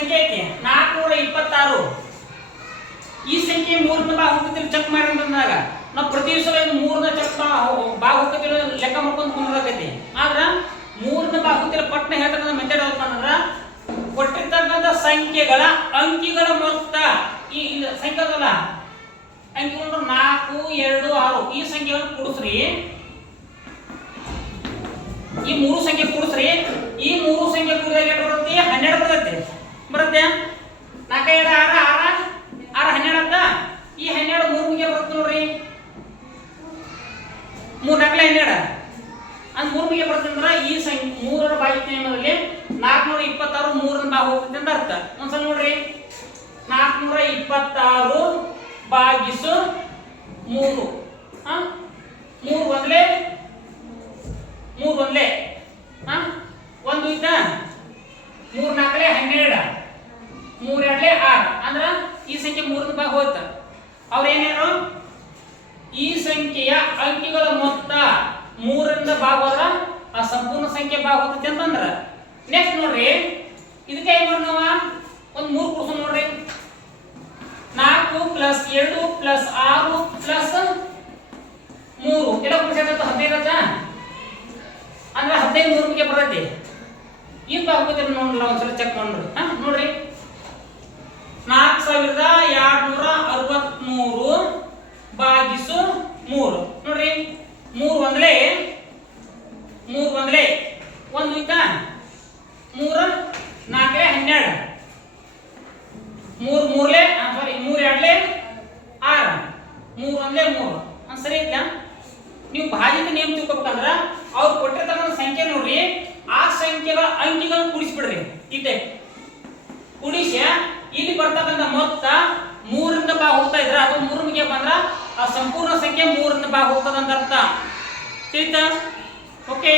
ಸಂಖ್ಯೆ ಐತಿ 426. ಈ ಸಂಖ್ಯೆ 3ರಿಂದ ಭಾಗ ಹೋಗ್ತಿಲ್ಲ ಚೆಕ್ ಮಾಡಿ ಅಂದಾಗ ನಾವು ಪ್ರತಿ ಸಲ ಇದು 3ನ ಚೆಕ್ ಭಾಗ ಹೋಗ್ತಿಲ್ಲ ಲೆಕ್ಕ ಮಾಡ್ಕೊಂಡು ಕುಂದ್ರಕೈತಿ. ಆದ್ರೆ 3ನ ಭಾಗ ಹೋಗ್ತಿಲ್ಲ ಪಟ್ನ ಹೇಳ್ತಕ್ಕಂಥ ಮೆಥಡ್ ಯಾವ್ದಪ್ಪ ಅಂದ್ರೆ ಕೊಟ್ಟಿರ್ತಕ್ಕಂಥ ಸಂಖ್ಯೆಗಳ ಅಂಕಿಗಳ ಮೊತ್ತ. ಈ ಸಂಖ್ಯೆ ಅದಲ್ಲ ಅಂಕಿಗಳು 4, 2, 6 ಈ ಸಂಖ್ಯೆಗಳನ್ನು ಕೂಡಿಸ್ರಿ. ಈ 3 ಸಂಖ್ಯೆ ಕೂಡಿಸ್ರಿ. ಈ 3 ಸಂಖ್ಯೆ ಕೂಡಿದಾಗ ಎಷ್ಟು ಬರುತ್ತೆ? 12 ಬರುತ್ತೆ. ಬರುತ್ತೆ 4, 2, 6 6 12 ಅಂತ. ಈ 12 3ಗೆ ಬರುತ್ತೆ ನೋಡ್ರಿ. 3 4 12 ಅಂದ್ 3ಗೆ ಬರುತ್ತೆ ಅಂದ್ರೆ ಈ ಸಂಖ್ಯೆ 3ರ ಭಾಗಿತ ನಿಯಮದಲ್ಲಿ 426 3ರ ಭಾಗ ಹೋಗುತ್ತೆ ಅಂತ ಅರ್ಥ. ಒಂದ್ಸಲ ನೋಡ್ರಿ 426 ಭಾಗಿಸು 3. 3 ಒಂದ್ಲೆ 3 ಒಂದ್ಲೆ 1 ಇದ್ದ 3 4 12 3 2 6 ಅಂದ್ರ ಈ ಸಂಖ್ಯೆ 3ರ ಭಾಗ ಹೋಯ್ತು. ಅವ್ರ ಏನೇನು ಈ ಸಂಖ್ಯೆಯ ಅಂಕಿಗಳ ಮೊತ್ತ 3ರಿಂದ ಭಾಗ ಹೋದ್ರ ಆ ಸಂಪೂರ್ಣ ಸಂಖ್ಯೆ ಭಾಗ ಹೋಗುತ್ತೆ ಅಂತಂದ್ರ. ನೆಕ್ಸ್ಟ್ ನೋಡ್ರಿ ಇದಕ್ಕೆ ಏನ್ ಮಾಡೋಣ ನಾವು ಒಂದು 3 ಕೂಡಿಸೋಣ ನೋಡ್ರಿ. 4 + 2 + 6 + 3 ಎಲ್ಲ ಕೂಡಿಸಿದ್ರೆ 15 ಅಂದ್ರೆ 15 3ಗೆ ಬರುತ್ತೆ. ಇದು ಹಾಕೋತೀರಿ ನೋಡ್ರಿ ಒಂದ್ಸಲ ಚೆಕ್ ಮಾಡ್ರಿ. ನೋಡ್ರಿ 4263 ಭಾಗಿಸು 3 ನೋಡ್ರಿ 3 ಒಂದ್ಲೆ 1 ಇತ್ತ 3 4 12 3 3 ಸಾರಿ 3 2 6 3 ಒಂದ್ಲೆ 3 ಸರಿ ಐತ್ಲಾ. ನೀವು ಭಾಗಿತ ನಿಯಮ ತಿಳ್ಕೊಬೇಕಂದ್ರ ಅವ್ರು ಕೊಟ್ಟಿರ್ತಕ್ಕಂಥ ಸಂಖ್ಯೆ ನೋಡ್ರಿ ಆ ಸಂಖ್ಯೆಗಳ ಅಂಕಿಗಳನ್ನು ಕೂಡಿಸ್ಬಿಡ್ರಿ. ಇಟ್ಟೆ ಕೂಡಿಸಿ ಇಲ್ಲಿ ಬರ್ತಕ್ಕಂಥ ಮೊತ್ತ 3ರಿಂದ ಭಾಗ ಹೋಗ್ತಾ ಇದ್ರ ಅದು 3ಗೆ ಬಂದ್ರ ಆ ಸಂಪೂರ್ಣ ಸಂಖ್ಯೆ 3ರಿಂದ ಭಾಗ ಹೋಗ್ತದ ಅಂತ ಅರ್ಥ. ತಿಳಿತಾ? ಓಕೆ.